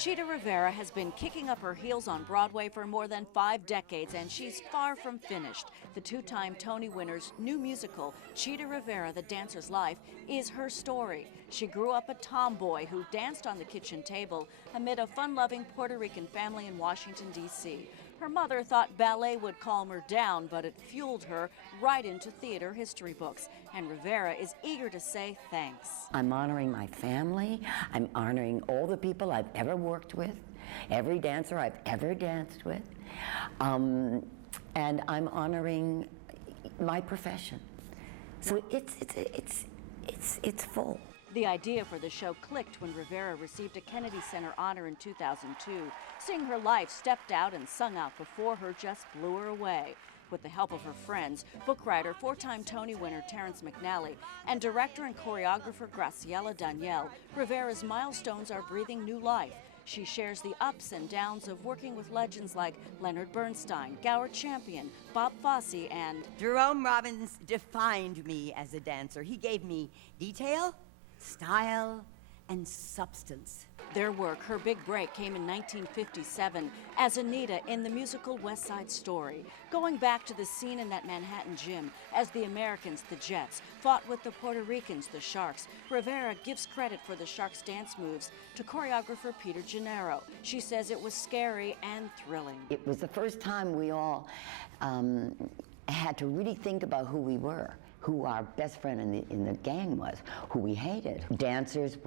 Chita Rivera has been kicking up her heels on Broadway for more than 5 decades, and she's far from finished. The two-time Tony winner's new musical, Chita Rivera, The Dancer's Life, is her story. She grew up a tomboy who danced on the kitchen table amid a fun-loving Puerto Rican family in Washington, D.C. Her mother thought ballet would calm her down, but it fueled her right into theater history books. And Rivera is eager to say thanks. I'm honoring my family. I'm honoring all the people I've ever worked with, every dancer I've ever danced with, and I'm honoring my profession. So it's full. The idea for the show clicked when Rivera received a Kennedy Center honor in 2002. Seeing her life stepped out and sung out before her just blew her away. With the help of her friends, book writer, 4-time Tony winner Terrence McNally, and director and choreographer Graciela Danielle, Rivera's milestones are breathing new life. She shares the ups and downs of working with legends like Leonard Bernstein, Gower Champion, Bob Fosse, and Jerome Robbins defined me as a dancer. He gave me detail, style, and substance. Their work, her big break, came in 1957 as Anita in the musical West Side Story, going back to the scene in that Manhattan gym as the Americans, the Jets, fought with the Puerto Ricans, the Sharks. Rivera gives credit for the Sharks' dance moves to choreographer Peter Gennaro. She says it was scary and thrilling. It was the first time we all had to really think about who we were, who our best friend in the gang was, who we hated. Dancers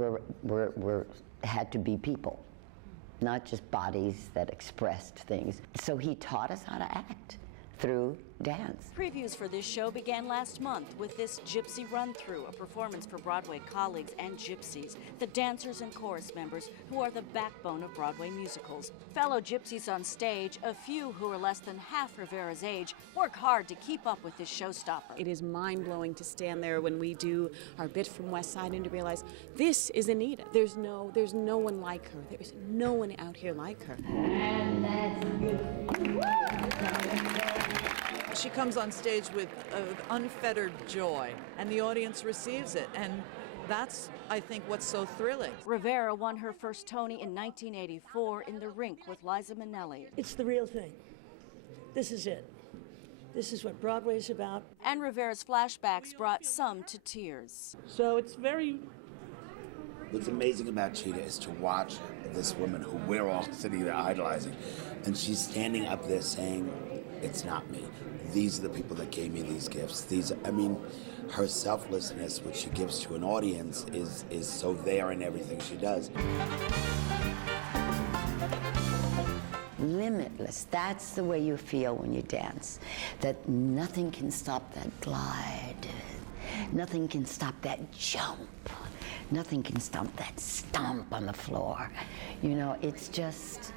had to be people, not just bodies that expressed things. So he taught us how to act through dance. Previews for this show began last month with this Gypsy Run-Through, a performance for Broadway colleagues and gypsies, the dancers and chorus members who are the backbone of Broadway musicals. Fellow gypsies on stage, a few who are less than half Rivera's age, work hard to keep up with this showstopper. It is mind-blowing to stand there when we do our bit from West Side and to realize this is Anita. There's no one like her. There's no one out here like her. And that's good. She comes on stage with unfettered joy, and the audience receives it, and that's, I think, what's so thrilling. Rivera won her first Tony in 1984 in The Rink with Liza Minnelli. It's the real thing. This is it. This is what Broadway's about. And Rivera's flashbacks brought some to tears. So it's very... What's amazing about Chita is to watch this woman who we're all sitting there idolizing, and she's standing up there saying, it's not me. These are the people that gave me these gifts. Her selflessness, which she gives to an audience, is so there in everything she does. Limitless. That's the way you feel when you dance. That nothing can stop that glide. Nothing can stop that jump. Nothing can stop that stomp on the floor. You know, it's just...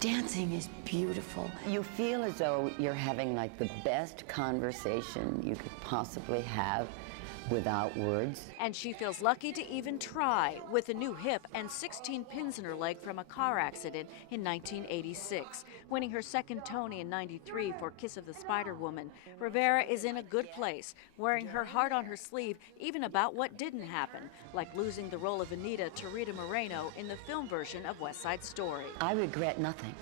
Dancing is beautiful. You feel as though you're having like the best conversation you could possibly have without words. And she feels lucky to even try with a new hip and 16 pins in her leg from a car accident in 1986. Winning her second Tony in 93 for Kiss of the Spider Woman, Rivera is in a good place, wearing her heart on her sleeve even about what didn't happen, like losing the role of Anita to Rita Moreno in the film version of West Side Story. I regret nothing.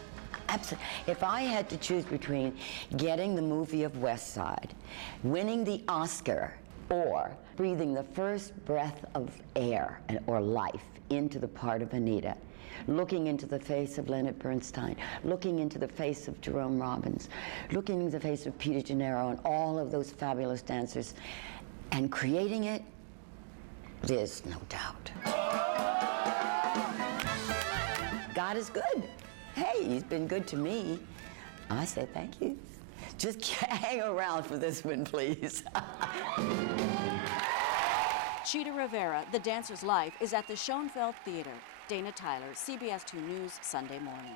Absolutely. If I had to choose between getting the movie of West Side, winning the Oscar, or breathing the first breath of air or life into the part of Anita, looking into the face of Leonard Bernstein, looking into the face of Jerome Robbins, looking into the face of Peter Gennaro and all of those fabulous dancers, and creating it, there's no doubt. God is good. Hey, he's been good to me. I say thank you. Just hang around for this one, please. Chita Rivera, The Dancer's Life, is at the Schoenfeld Theater. Dana Tyler, CBS 2 News, Sunday Morning.